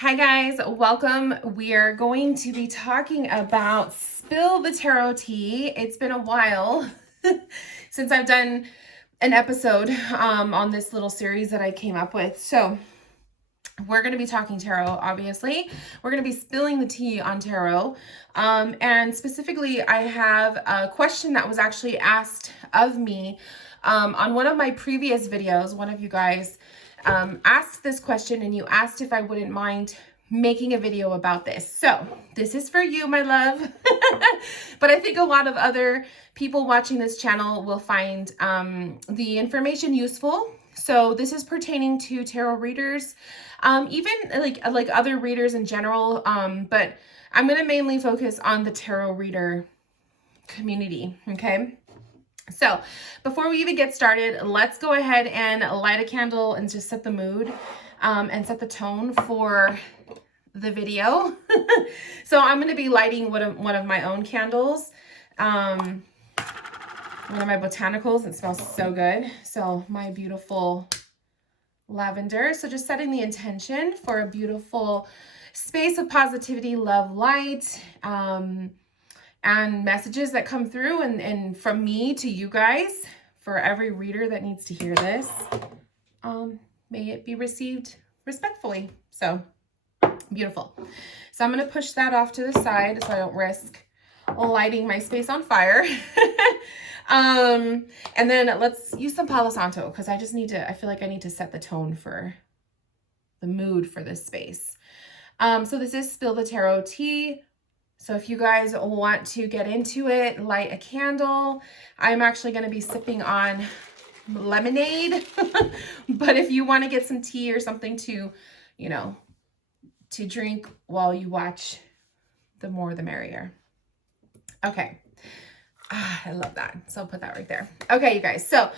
Hi guys, welcome. We are going to be talking about Spill the Tarot Tea. It's been a while since I've done an episode on this little series that I came up with. So we're going to be talking tarot, obviously. We're going to be spilling the tea on tarot. And specifically, I have a question that was actually asked of me on one of my previous videos. One of you guys asked this question and you asked if I wouldn't mind making a video about this. So this is for you, my love. But I think a lot of other people watching this channel will find the information useful. So this is pertaining to tarot readers, even like other readers in general. But I'm going to mainly focus on the tarot reader community. Okay. So before we even get started, let's go ahead and light a candle and just set the mood and set the tone for the video. So I'm going to be lighting one of my own candles, one of my botanicals. It smells so good. So my beautiful lavender. So just setting the intention for a beautiful space of positivity, love, light, and messages that come through and from me to you guys, for every reader that needs to hear this, may it be received respectfully. So beautiful. So I'm going to push that off to the side so I don't risk lighting my space on fire. And then let's use some Palo Santo because I feel like I need to set the tone for the mood for this space. So this is Spill the Tarot Tea. So if you guys want to get into it, light a candle. I'm actually going to be sipping on lemonade. But if you want to get some tea or something to, to drink while you watch, the more the merrier. Okay. I love that. So I'll put that right there. Okay, you guys. So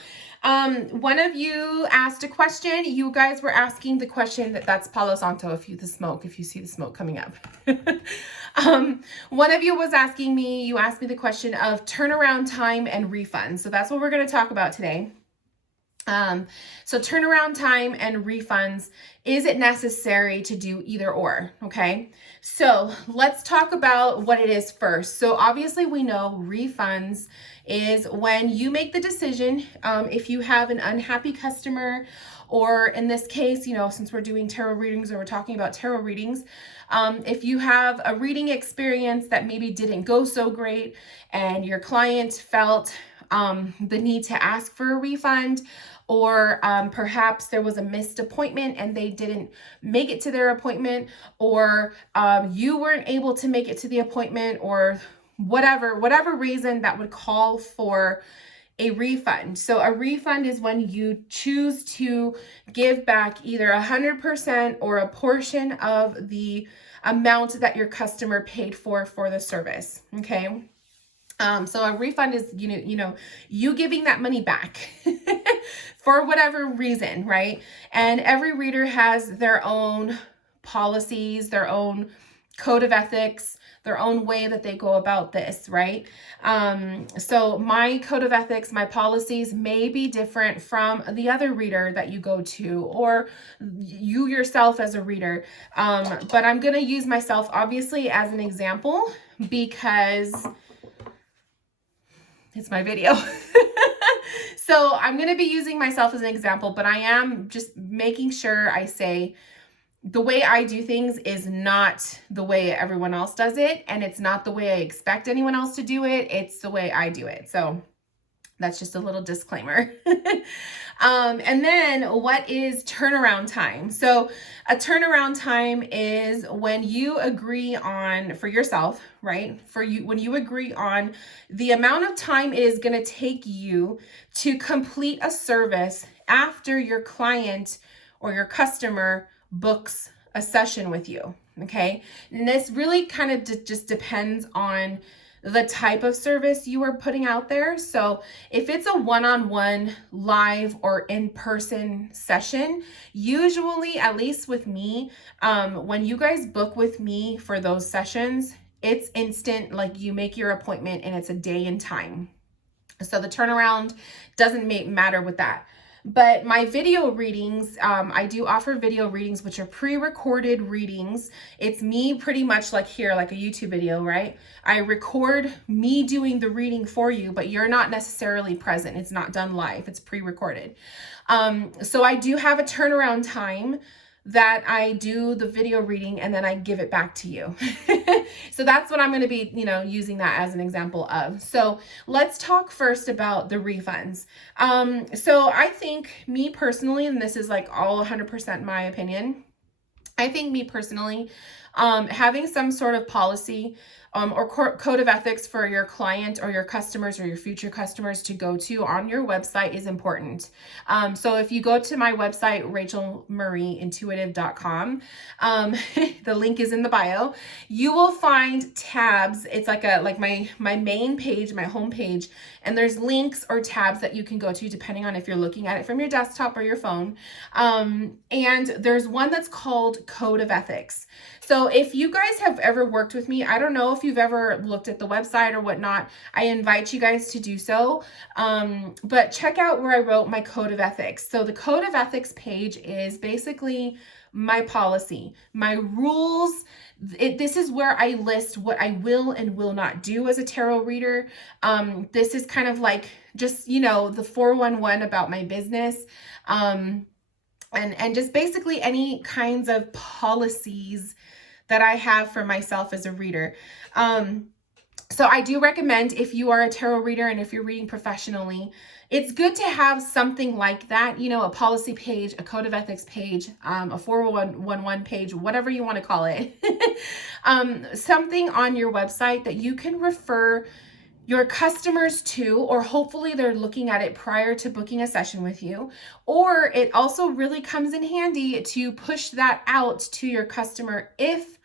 one of you asked a question. You guys were asking the question that's Palo Santo, if you see the smoke coming up. One of you was asking me, you asked me the question of turnaround time and refunds. So that's what we're going to talk about today. So turnaround time and refunds, is it necessary to do either or? Okay. So let's talk about what it is first. So obviously we know refunds is when you make the decision, if you have an unhappy customer, or in this case, since we're doing tarot readings or we're talking about tarot readings, if you have a reading experience that maybe didn't go so great and your client felt the need to ask for a refund, or perhaps there was a missed appointment and they didn't make it to their appointment, or you weren't able to make it to the appointment, or whatever reason that would call for a refund. So a refund is when you choose to give back either 100% or a portion of the amount that your customer paid for the service. Okay. So a refund is, you giving that money back for whatever reason, right? And every reader has their own policies, their own code of ethics, their own way that they go about this, right? So my code of ethics, my policies may be different from the other reader that you go to, or you yourself as a reader. But I'm going to use myself obviously as an example because it's my video. So I'm going to be using myself as an example, but I am just making sure I say the way I do things is not the way everyone else does it. And it's not the way I expect anyone else to do it. It's the way I do it. So that's just a little disclaimer. And then what is turnaround time? So a turnaround time is when you agree on, for yourself, right? When you agree on the amount of time it is going to take you to complete a service after your client or your customer books a session with you. Okay. And this really kind of just depends on the type of service you are putting out there. So if it's a one-on-one live or in-person session, usually, at least with me, when you guys book with me for those sessions, it's instant. Like, you make your appointment and it's a day and time. So the turnaround doesn't matter with that. But my video readings, I do offer video readings, which are pre-recorded readings. It's me pretty much like here, like a YouTube video, right? I record me doing the reading for you, but you're not necessarily present. It's not done live. It's pre-recorded. So I do have a turnaround time that I do the video reading and then I give it back to you. So that's what I'm going to be, using that as an example of. So let's talk first about the refunds. So I think me personally, and this is like all 100% my opinion, I think me personally, having some sort of policy or code of ethics for your client or your customers or your future customers to go to on your website is important. So if you go to my website, rachelmarieintuitive.com, the link is in the bio, you will find tabs. It's like my main page, my home page, and there's links or tabs that you can go to depending on if you're looking at it from your desktop or your phone. And there's one that's called Code of Ethics. So if you guys have ever worked with me, I don't know if you've ever looked at the website or whatnot, I invite you guys to do so. But check out where I wrote my Code of Ethics. So the Code of Ethics page is basically my policy, my rules. This is where I list what I will and will not do as a tarot reader. This is kind of like just, the 411 about my business. And just basically any kinds of policies that I have for myself as a reader. So I do recommend, if you are a tarot reader and if you're reading professionally, it's good to have something like that, a policy page, a code of ethics page, a 411 page, whatever you want to call it. Something on your website that you can refer your customers to, or hopefully they're looking at it prior to booking a session with you. Or it also really comes in handy to push that out to your customer if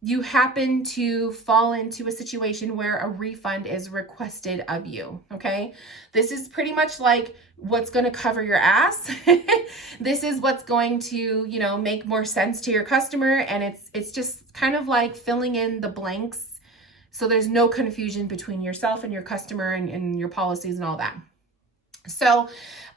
you happen to fall into a situation where a refund is requested of you, okay? This is pretty much like what's going to cover your ass. This is what's going to, make more sense to your customer, and it's just kind of like filling in the blanks so there's no confusion between yourself and your customer and your policies and all that. So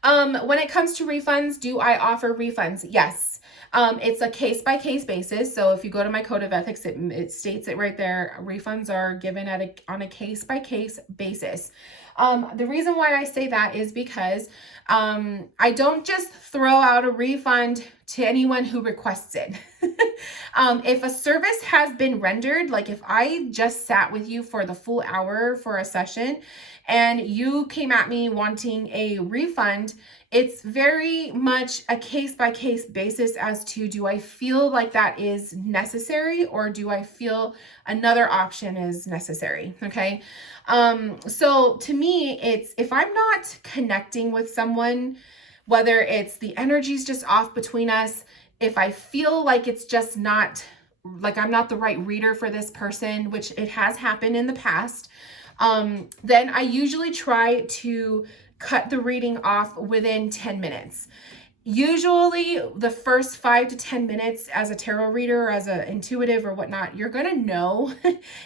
when it comes to refunds, do I offer refunds? Yes. It's a case-by-case basis. So if you go to my code of ethics, it states it right there. Refunds are given on a case-by-case basis. The reason why I say that is because I don't just throw out a refund to anyone who requests it. If a service has been rendered, like if I just sat with you for the full hour for a session and you came at me wanting a refund, it's very much a case-by-case basis as to, do I feel like that is necessary or do I feel another option is necessary, okay? So to me, it's if I'm not connecting with someone, whether it's the energy's just off between us, if I feel like it's just not, like I'm not the right reader for this person, which it has happened in the past, then I usually try to cut the reading off within 10 minutes. Usually the first 5 to 10 minutes as a tarot reader or as an intuitive or whatnot, you're going to know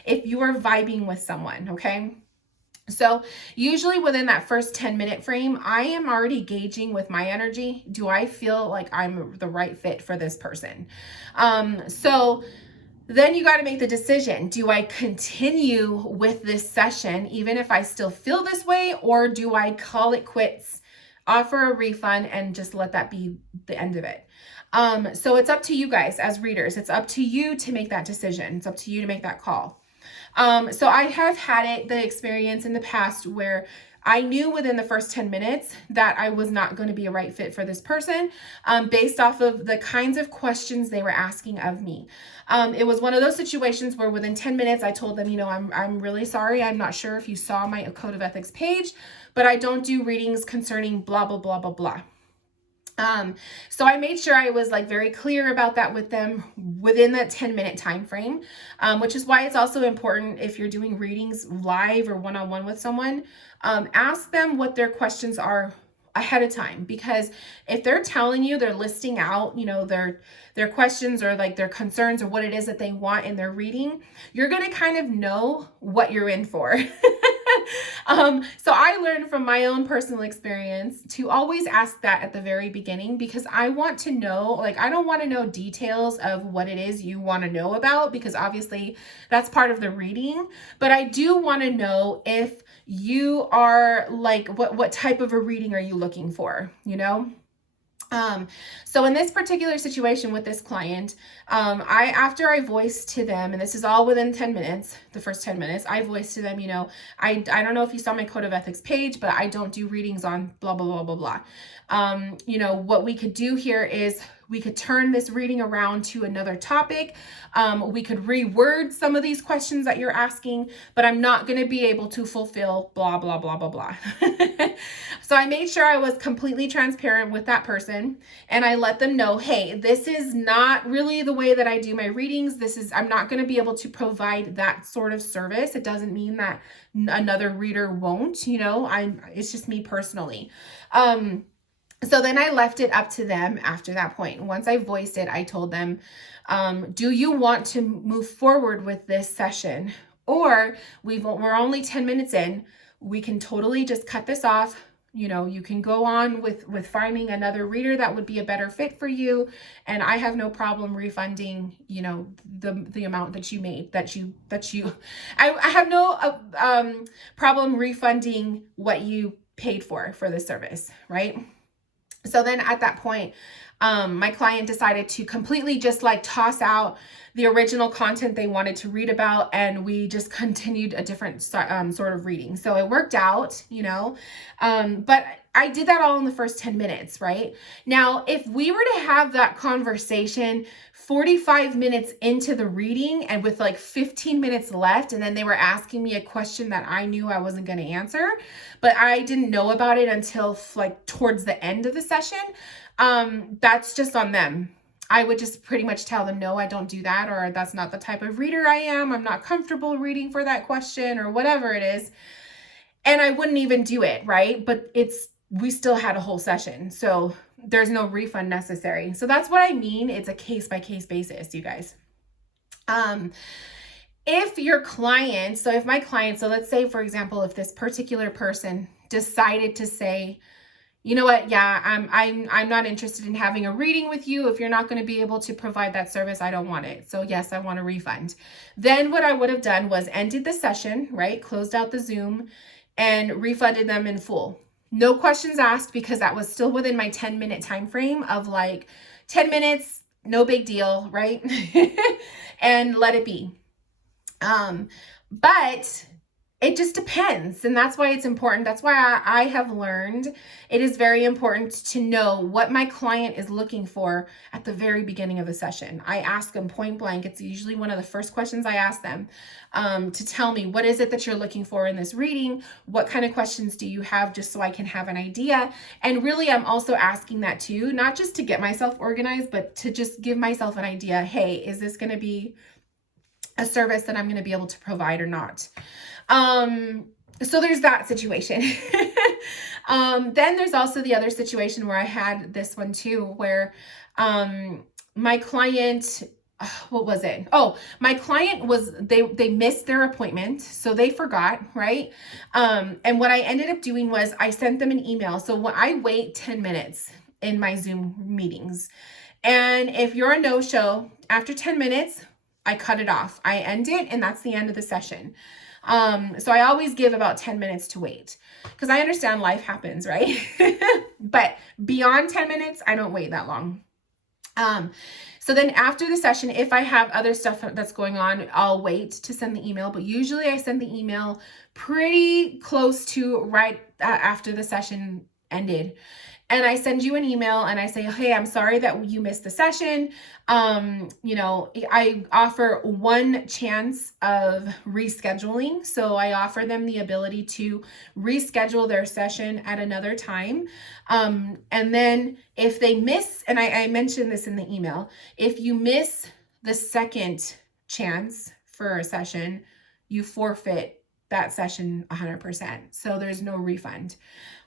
if you are vibing with someone, okay? So usually within that first 10-minute frame, I am already gauging with my energy. Do I feel like I'm the right fit for this person? So then you got to make the decision. Do I continue with this session even if I still feel this way, or do I call it quits, offer a refund, and just let that be the end of it? So it's up to you guys as readers. It's up to you to make that decision. It's up to you to make that call. So I have had the experience in the past where I knew within the first 10 minutes that I was not going to be a right fit for this person, based off of the kinds of questions they were asking of me. It was one of those situations where within 10 minutes, I told them, I'm really sorry. I'm not sure if you saw my code of ethics page, but I don't do readings concerning blah, blah, blah, blah, blah. So I made sure I was very clear about that with them within that 10-minute time frame, which is why it's also important if you're doing readings live or one-on-one with someone, ask them what their questions are ahead of time, because if they're telling you, they're listing out, their questions or their concerns or what it is that they want in their reading, you're going to kind of know what you're in for. So I learned from my own personal experience to always ask that at the very beginning, because I want to know, like, I don't want to know details of what it is you want to know about, because obviously that's part of the reading. But I do want to know if you are like, what type of a reading are you looking for, you know? So in this particular situation with this client, after I voiced to them, and this is all within 10 minutes, the first 10 minutes, I voiced to them, I don't know if you saw my code of ethics page, but I don't do readings on blah, blah, blah, blah, blah. What we could do here is we could turn this reading around to another topic. We could reword some of these questions that you're asking, but I'm not going to be able to fulfill blah, blah, blah, blah, blah. So I made sure I was completely transparent with that person, and I let them know, hey, this is not really the way that I do my readings. I'm not going to be able to provide that sort of service. It doesn't mean that another reader won't, it's just me personally. So then I left it up to them after that point. Once I voiced it, I told them, do you want to move forward with this session? Or we're only 10 minutes in. We can totally just cut this off. You can go on with finding another reader that would be a better fit for you. And I have no problem refunding, the amount that you made, I have no problem refunding what you paid for this service, right? So then at that point, my client decided to completely just like toss out the original content they wanted to read about, and we just continued a different sort of reading. So it worked out, but I did that all in the first 10 minutes, right? Now, if we were to have that conversation 45 minutes into the reading and with like 15 minutes left, and then they were asking me a question that I knew I wasn't going to answer, but I didn't know about it until like towards the end of the session, that's just on them. I would just pretty much tell them, no, I don't do that, or that's not the type of reader I am. I'm not comfortable reading for that question, or whatever it is. And I wouldn't even do it, right? But we still had a whole session. So there's no refund necessary. So that's what I mean. It's a case-by-case basis, you guys. If your client, so let's say, for example, if this particular person decided to say, you know what? Yeah, I'm not interested in having a reading with you. If you're not going to be able to provide that service, I don't want it. So yes, I want a refund. Then what I would have done was ended the session, right? Closed out the Zoom and refunded them in full. No questions asked, because that was still within my 10-minute time frame of like 10 minutes, no big deal, right? And let it be. But it just depends. And that's why it's important. That's why I have learned it is very important to know what my client is looking for at the very beginning of the session. I ask them point blank. It's usually one of the first questions I ask them, to tell me, what is it that you're looking for in this reading? What kind of questions do you have, just so I can have an idea? And really, I'm also asking that too, not just to get myself organized, but to just give myself an idea. Hey, is this going to be a service that I'm going to be able to provide or not? So there's that situation. Then there's also the other situation where I had this one too, where, my client, what was it? Oh, my client they missed their appointment. So they forgot, right? And what I ended up doing was I sent them an email. So when I wait 10 minutes in my Zoom meetings, and if you're a no-show after 10 minutes, I cut it off. I end it, and that's the end of the session. So I always give about 10 minutes to wait, because I understand life happens, right? But beyond 10 minutes, I don't wait that long. So then after the session, if I have other stuff that's going on, I'll wait to send the email. But usually I send the email pretty close to right after the session ended. And I send you an email and I say, hey, I'm sorry that you missed the session. I offer one chance of rescheduling. So I offer them the ability to reschedule their session at another time. And then if they miss, and I mentioned this in the email, if you miss the second chance for a session, you forfeit that session 100%. So there's no refund.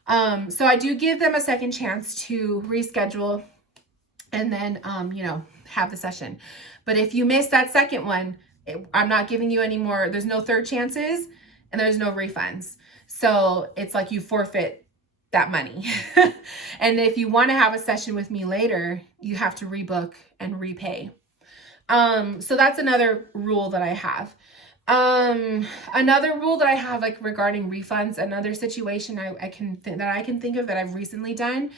So I do give them a second chance to reschedule and then, have the session. But if you miss that second one, I'm not giving you any more. There's no third chances and there's no refunds. So it's like you forfeit that money. And if you want to have a session with me later, you have to rebook and repay. So that's another rule that I have. Another rule that I have, like regarding refunds, another situation that I can think of that I've recently done,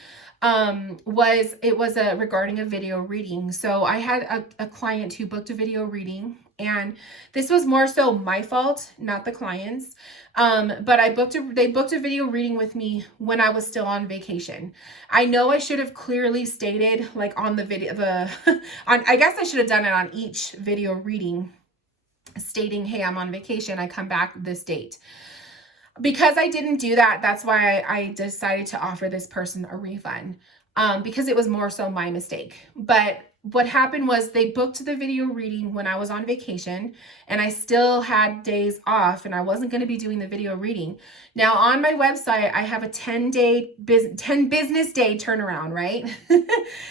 was regarding a video reading. So I had a client who booked a video reading, and this was more so my fault, not the client's. But they booked a video reading with me when I was still on vacation. I know I should have clearly stated, like on the video, I guess I should have done it on each video reading, stating, hey, I'm on vacation, I come back this date. Because I didn't do that, that's why I decided to offer this person a refund, because it was more so my mistake. But what happened was they booked the video reading when I was on vacation, and I still had days off, and I wasn't going to be doing the video reading. Now on my website, I have a 10 business day turnaround, right?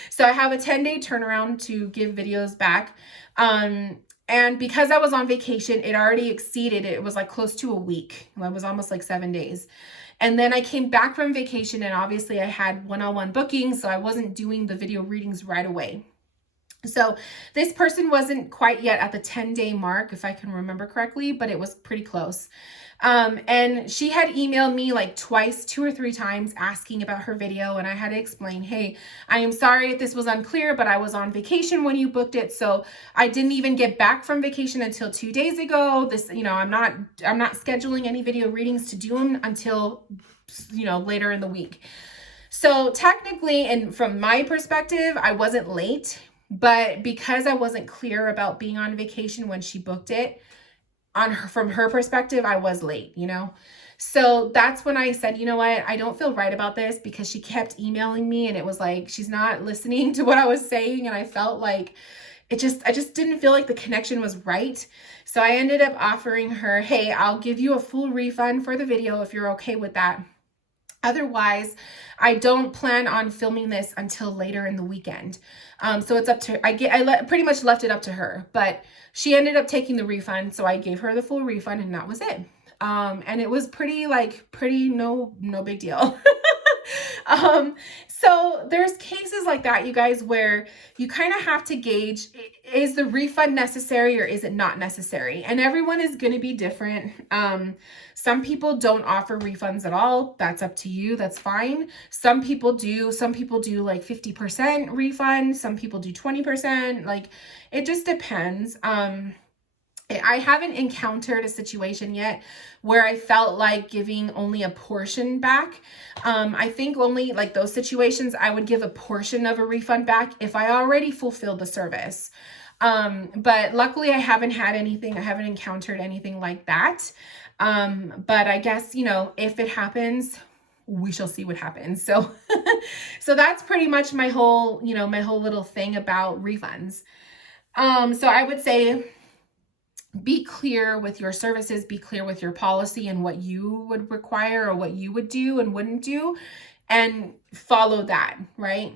So I have a 10-day turnaround to give videos back. And because I was on vacation, it already exceeded, it was like close to a week. It was almost like 7 days. And then I came back from vacation, and obviously I had one-on-one bookings, so I wasn't doing the video readings right away. So this person wasn't quite yet at the 10-day mark, if I can remember correctly, but it was pretty close. And she had emailed me like twice, 2 or 3 times, asking about her video. And I had to explain, hey, I am sorry if this was unclear, but I was on vacation when you booked it. So I didn't even get back from vacation until 2 days ago. I'm not scheduling any video readings to do them until, later in the week. So technically, and from my perspective, I wasn't late, but because I wasn't clear about being on vacation when she booked it, from her perspective, I was late, So that's when I said, you know what, I don't feel right about this, because she kept emailing me, and it was like, she's not listening to what I was saying. And I felt like I just didn't feel like the connection was right. So I ended up offering her, hey, I'll give you a full refund for the video if you're okay with that. Otherwise, I don't plan on filming this until later in the weekend. So it's up to her. I pretty much left it up to her, but she ended up taking the refund. So I gave her the full refund, and that was it. And it was pretty no big deal. So there's cases like that, you guys, where you kind of have to gauge, is the refund necessary or is it not necessary? And everyone is going to be different. Some people don't offer refunds at all. That's up to you. That's fine. Some people do like 50% refund. Some people do 20%. Like, it just depends. I haven't encountered a situation yet where I felt like giving only a portion back. I think only like those situations, I would give a portion of a refund back if I already fulfilled the service. But luckily I haven't encountered anything like that. But I guess, if it happens, we shall see what happens. So, so that's pretty much my whole little thing about refunds. So I would say, be clear with your services, be clear with your policy and what you would require or what you would do and wouldn't do, and follow that, right?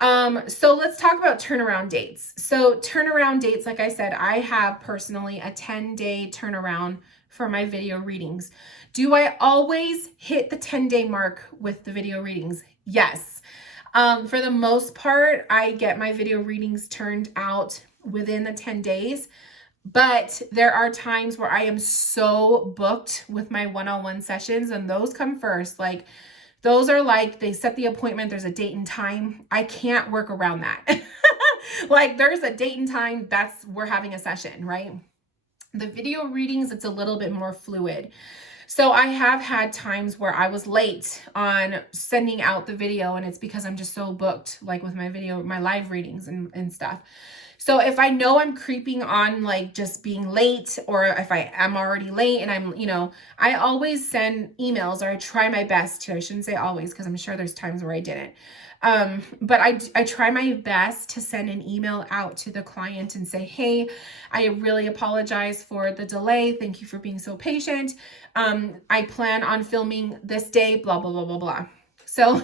So let's talk about turnaround dates. So turnaround dates, like I said, I have personally a 10-day turnaround for my video readings. Do I always hit the 10-day mark with the video readings? Yes. For the most part, I get my video readings turned out within the 10 days. But there are times where I am so booked with my one-on-one sessions, and those come first. Like, those are like, they set the appointment, there's a date and time. I can't work around that. Like, there's a date and time, we're having a session, right? The video readings, it's a little bit more fluid. So I have had times where I was late on sending out the video, and it's because I'm just so booked, like with my live readings and stuff. So if I know I'm creeping on like just being late, or if I am already late and I always send emails, or I try my best to. I shouldn't say always, because I'm sure there's times where I didn't. But I try my best to send an email out to the client and say, hey, I really apologize for the delay. Thank you for being so patient. I plan on filming this day, blah, blah, blah, blah, blah. So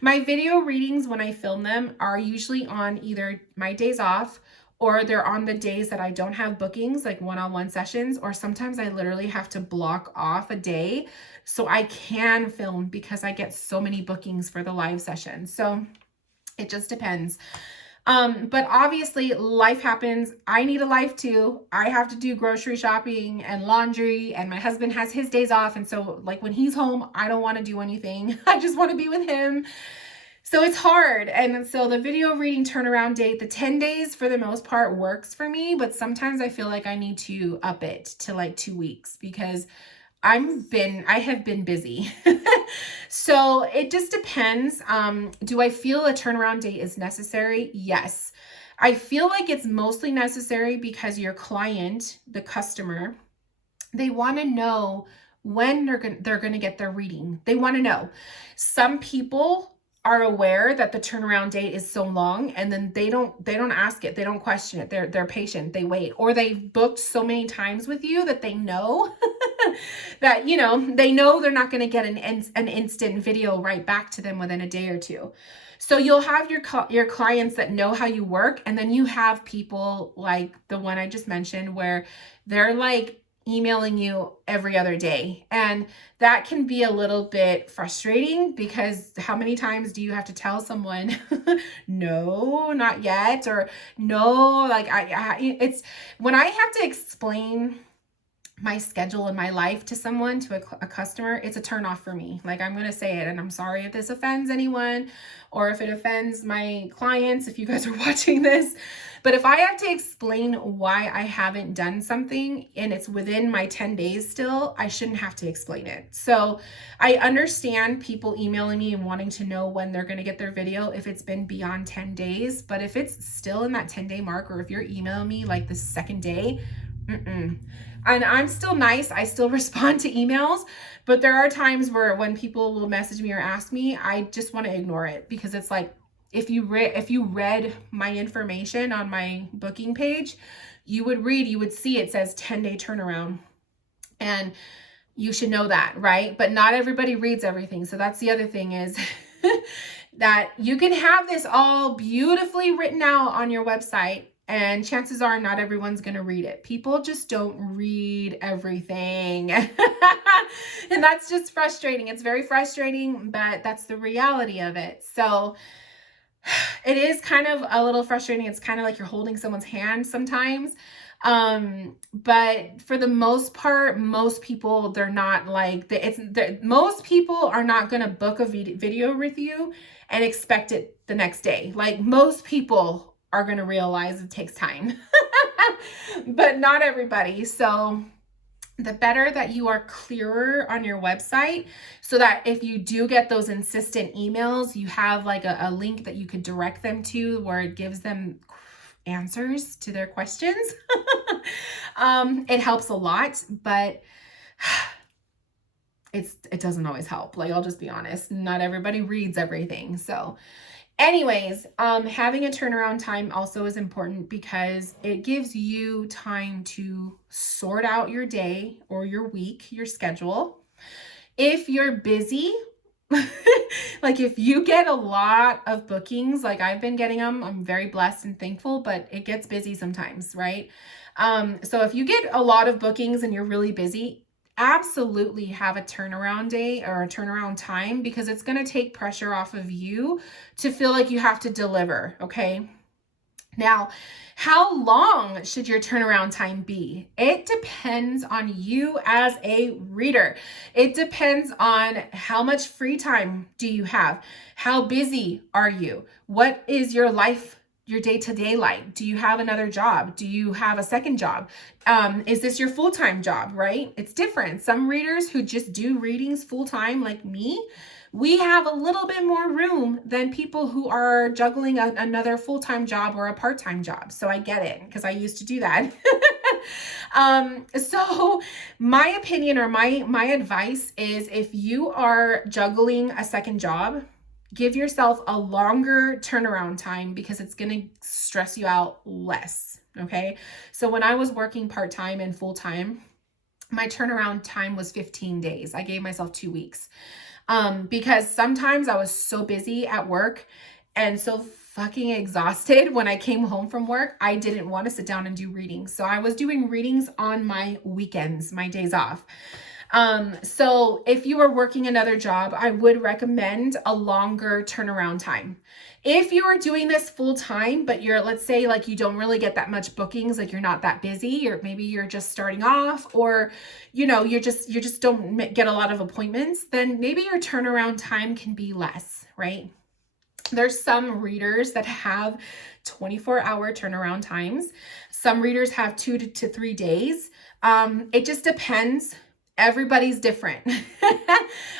my video readings, when I film them, are usually on either my days off or they're on the days that I don't have bookings, like one-on-one sessions, or sometimes I literally have to block off a day so I can film because I get so many bookings for the live session. So it just depends. But obviously life happens. I need a life too. I have to do grocery shopping and laundry, and my husband has his days off. And so like when he's home, I don't want to do anything. I just want to be with him. So it's hard. And so the video reading turnaround date, the 10 days for the most part works for me, but sometimes I feel like I need to up it to like 2 weeks because I have been busy. So it just depends. Do I feel a turnaround date is necessary? Yes. I feel like it's mostly necessary because your client, the customer, they want to know when they're going to get their reading. They want to know. Some people are aware that the turnaround date is so long, and then they don't ask it. They don't question it. They're patient. They wait, or they've booked so many times with you that they know that, they know they're not going to get an instant video right back to them within a day or two. So you'll have your clients that know how you work, and then you have people like the one I just mentioned where they're like emailing you every other day. And that can be a little bit frustrating because how many times do you have to tell someone, no, not yet, or no, like it's when I have to explain my schedule and my life to someone, to a customer, it's a turn off for me. Like, I'm going to say it, and I'm sorry if this offends anyone or if it offends my clients, if you guys are watching this. But if I have to explain why I haven't done something and it's within my 10 days still, I shouldn't have to explain it. So I understand people emailing me and wanting to know when they're going to get their video if it's been beyond 10 days. But if it's still in that 10-day mark, or if you're emailing me like the second day, and I'm still nice. I still respond to emails, but there are times where when people will message me or ask me, I just want to ignore it because it's like, if you read my information on my booking page, you would see it says 10-day turnaround, and you should know that, right? But not everybody reads everything. So that's the other thing is that you can have this all beautifully written out on your website, and chances are not everyone's going to read it. People just don't read everything. And that's just frustrating. It's very frustrating, but that's the reality of it. So it is kind of a little frustrating. It's kind of like you're holding someone's hand sometimes. But for the most part, most people, they're not like most people are not going to book a video with you and expect it the next day. Like, most people are going to realize it takes time, but not everybody. So the better that you are clearer on your website, so that if you do get those insistent emails, you have like a link that you could direct them to where it gives them answers to their questions. It helps a lot, but it doesn't always help. Like, I'll just be honest, not everybody reads everything. So anyways, having a turnaround time also is important because it gives you time to sort out your day or your week, your schedule. If you're busy, like if you get a lot of bookings, like I've been getting them, I'm very blessed and thankful, but it gets busy sometimes, right? So if you get a lot of bookings and you're really busy, absolutely have a turnaround day or a turnaround time, because it's going to take pressure off of you to feel like you have to deliver. Okay. Now, how long should your turnaround time be? It depends on you as a reader. It depends on how much free time do you have? How busy are you? What is your life, your day-to-day life? Do you have another job? Do you have a second job? Is this your full-time job, right? It's different. Some readers who just do readings full-time, like me, we have a little bit more room than people who are juggling another full-time job or a part-time job. So I get it, because I used to do that. So my opinion or my advice is, if you are juggling a second job, give yourself a longer turnaround time, because it's going to stress you out less. Okay. So when I was working part-time and full-time, my turnaround time was 15 days. I gave myself 2 weeks. Because sometimes I was so busy at work and so fucking exhausted when I came home from work, I didn't want to sit down and do readings. So I was doing readings on my weekends, my days off. So if you are working another job, I would recommend a longer turnaround time. If you are doing this full time, but let's say like you don't really get that much bookings, like you're not that busy, or maybe you're just starting off, or you just don't get a lot of appointments, then maybe your turnaround time can be less, right? There's some readers that have 24-hour turnaround times. Some readers have 2 to 3 days. It just depends. Everybody's different.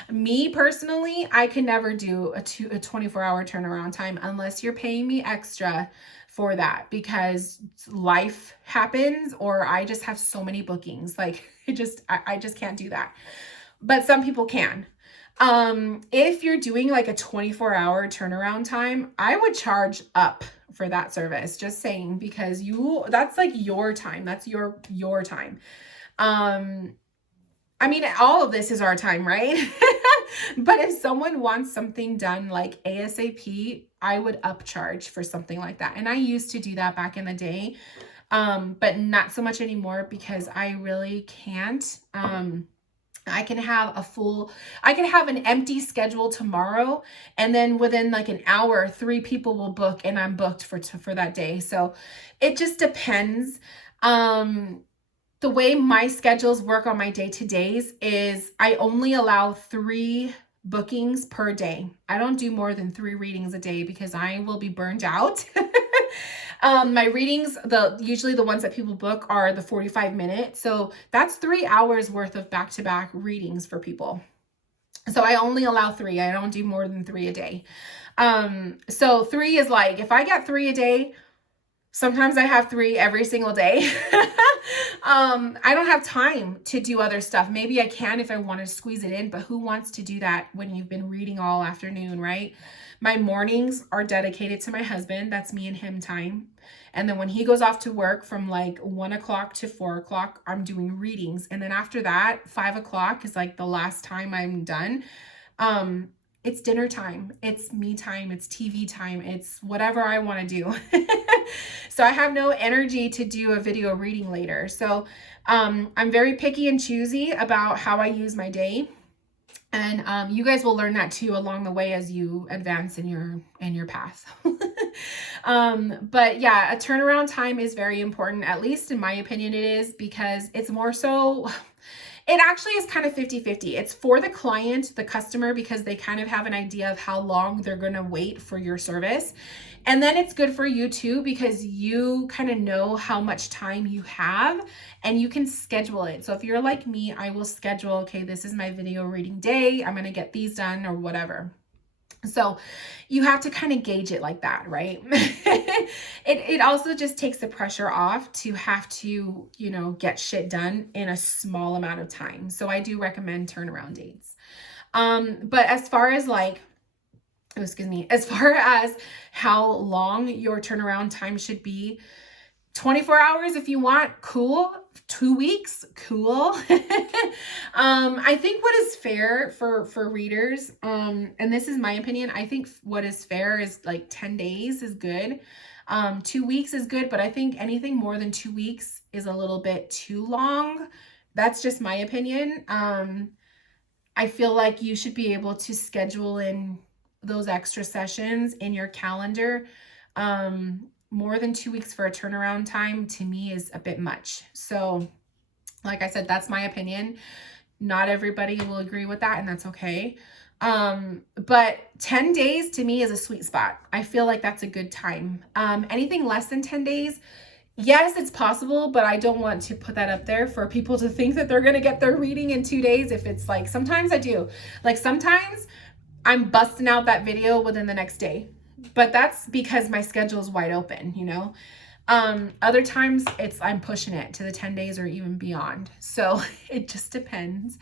Me personally, I can never do a 24-hour turnaround time unless you're paying me extra for that, because life happens, or I just have so many bookings. Like I just can't do that. But some people can. If you're doing like a 24-hour turnaround time, I would charge up for that service, just saying, because that's like your time. That's your time. I mean, all of this is our time, right? But if someone wants something done like ASAP, I would upcharge for something like that. And I used to do that back in the day. But not so much anymore, because I really can't. I can have an empty schedule tomorrow, and then within like an hour, 3 people will book, and I'm booked for that day. So it just depends. The way my schedules work on my day-to-days is I only allow 3 bookings per day. I don't do more than 3 readings a day, because I will be burned out. My readings, usually the ones that people book are the 45 minutes. So that's 3 hours worth of back-to-back readings for people. So I only allow 3. I don't do more than 3 a day. So 3 is like, if I get 3 a day, sometimes I have 3 every single day. I don't have time to do other stuff. Maybe I can if I want to squeeze it in, but who wants to do that when you've been reading all afternoon, right? My mornings are dedicated to my husband. That's me and him time. And then when he goes off to work from like 1 o'clock to 4 o'clock, I'm doing readings. And then after that, 5 o'clock is like the last time I'm done. It's dinner time, it's me time, it's TV time, it's whatever I want to do. So I have no energy to do a video reading later. So I'm very picky and choosy about how I use my day. And you guys will learn that too along the way as you advance in your path. But yeah, a turnaround time is very important, at least in my opinion it is, because it's more so, it actually is kind of 50-50. It's for the client, the customer, because they kind of have an idea of how long they're going to wait for your service. And then it's good for you too, because you kind of know how much time you have and you can schedule it. So if you're like me, I will schedule, okay, this is my video reading day. I'm going to get these done or whatever. So you have to kind of gauge it like that, right? It also just takes the pressure off to have to, get shit done in a small amount of time. So I do recommend turnaround dates. But as far as as far as how long your turnaround time should be, 24 hours if you want, cool. 2 weeks, cool. I think what is fair for readers, and this is my opinion, I think what is fair is like 10 days is good. 2 weeks is good, but I think anything more than 2 weeks is a little bit too long. That's just my opinion. I feel like you should be able to schedule in those extra sessions in your calendar. More than 2 weeks for a turnaround time to me is a bit much. So like I said, that's my opinion. Not everybody will agree with that, and that's okay. But 10 days to me is a sweet spot. I feel like that's a good time. Anything less than 10 days, yes, it's possible, but I don't want to put that up there for people to think that they're going to get their reading in 2 days. If it's like, sometimes I do. Like sometimes I'm busting out that video within the next day. But that's because my schedule is wide open, Other times I'm pushing it to the 10 days or even beyond. So it just depends.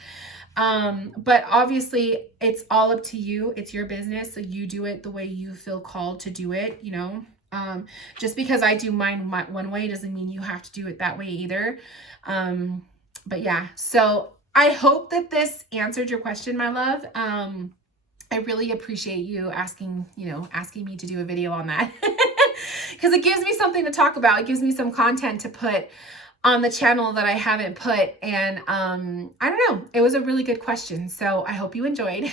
But obviously it's all up to you. It's your business. So you do it the way you feel called to do it, just because I do mine one way doesn't mean you have to do it that way either. But yeah, so I hope that this answered your question, my love. I really appreciate you asking me to do a video on that because it gives me something to talk about. It gives me some content to put on the channel that I haven't put. And I don't know, it was a really good question. So I hope you enjoyed.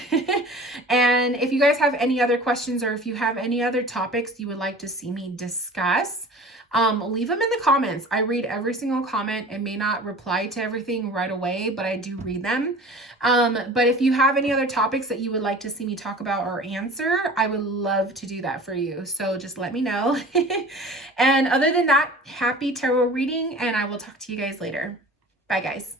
And if you guys have any other questions, or if you have any other topics you would like to see me discuss, leave them in the comments. I read every single comment and may not reply to everything right away, but I do read them. But if you have any other topics that you would like to see me talk about or answer, I would love to do that for you. So just let me know. And other than that, happy tarot reading, and I will talk to you guys later. Bye, guys.